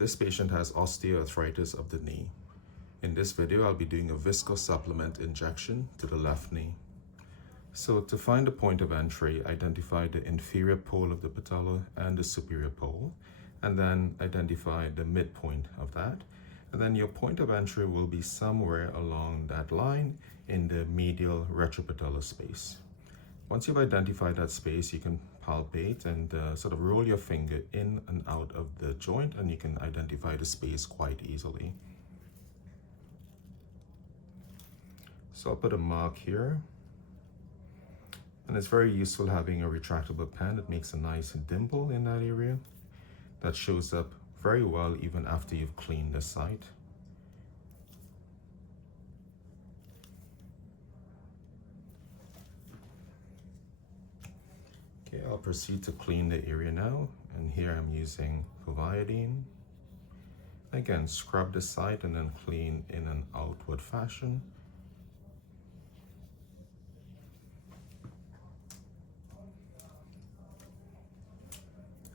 This patient has osteoarthritis of the knee. In this video, I'll be doing a viscosupplement injection to the left knee. So to find the point of entry, identify the inferior pole of the patella and the superior pole, and then identify the midpoint of that. And then your point of entry will be somewhere along that line in the medial retropatellar space. Once you've identified that space, you can palpate and sort of roll your finger in and out of the joint, and you can identify the space quite easily. So I'll put a mark here. And it's very useful having a retractable pen. It makes a nice dimple in that area that shows up very well even after you've cleaned the site. Okay, I'll proceed to clean the area now. And here I'm using povidone. Again, scrub the site and then clean in an outward fashion.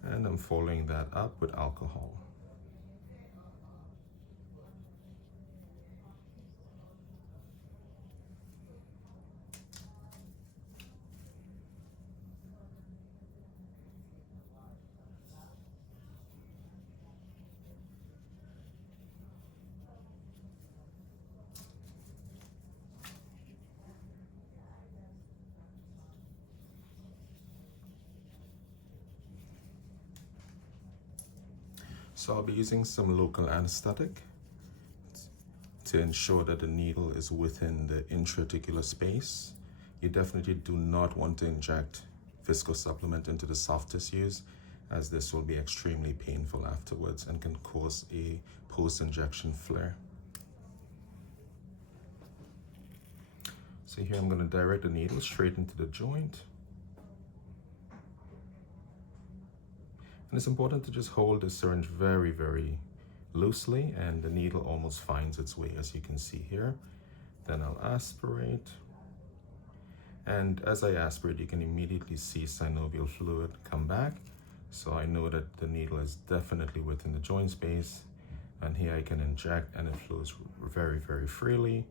And I'm following that up with alcohol. So I'll be using some local anesthetic to ensure that the needle is within the intra-articular space. You definitely do not want to inject viscosupplement into the soft tissues, as this will be extremely painful afterwards and can cause a post-injection flare. So here I'm going to direct the needle straight into the joint. And it's important to just hold the syringe very, very loosely, and the needle almost finds its way, as you can see here. Then I'll aspirate. And as I aspirate, you can immediately see synovial fluid come back. So I know that the needle is definitely within the joint space. And here I can inject and it flows very, very freely.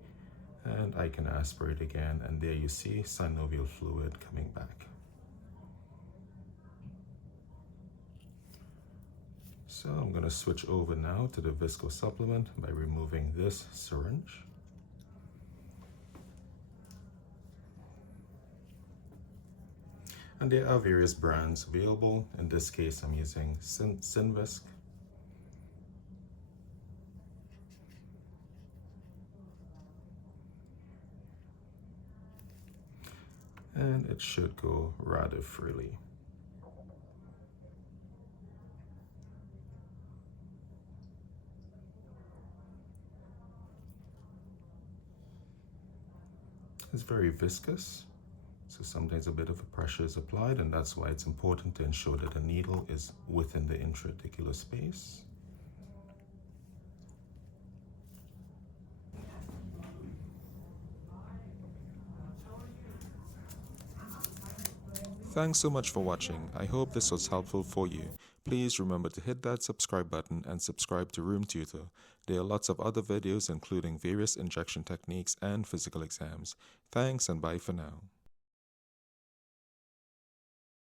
And I can aspirate again, and there you see synovial fluid coming back. So I'm going to switch over now to the viscosupplement by removing this syringe. And there are various brands available. In this case, I'm using Synvisc. And it should go rather freely. It's very viscous, so sometimes a bit of a pressure is applied, and that's why it's important to ensure that the needle is within the intra-articular space. Thanks so much for watching. I hope this was helpful for you. Please remember to hit that subscribe button and subscribe to RheumTutor. There are lots of other videos including various injection techniques and physical exams. Thanks and bye for now.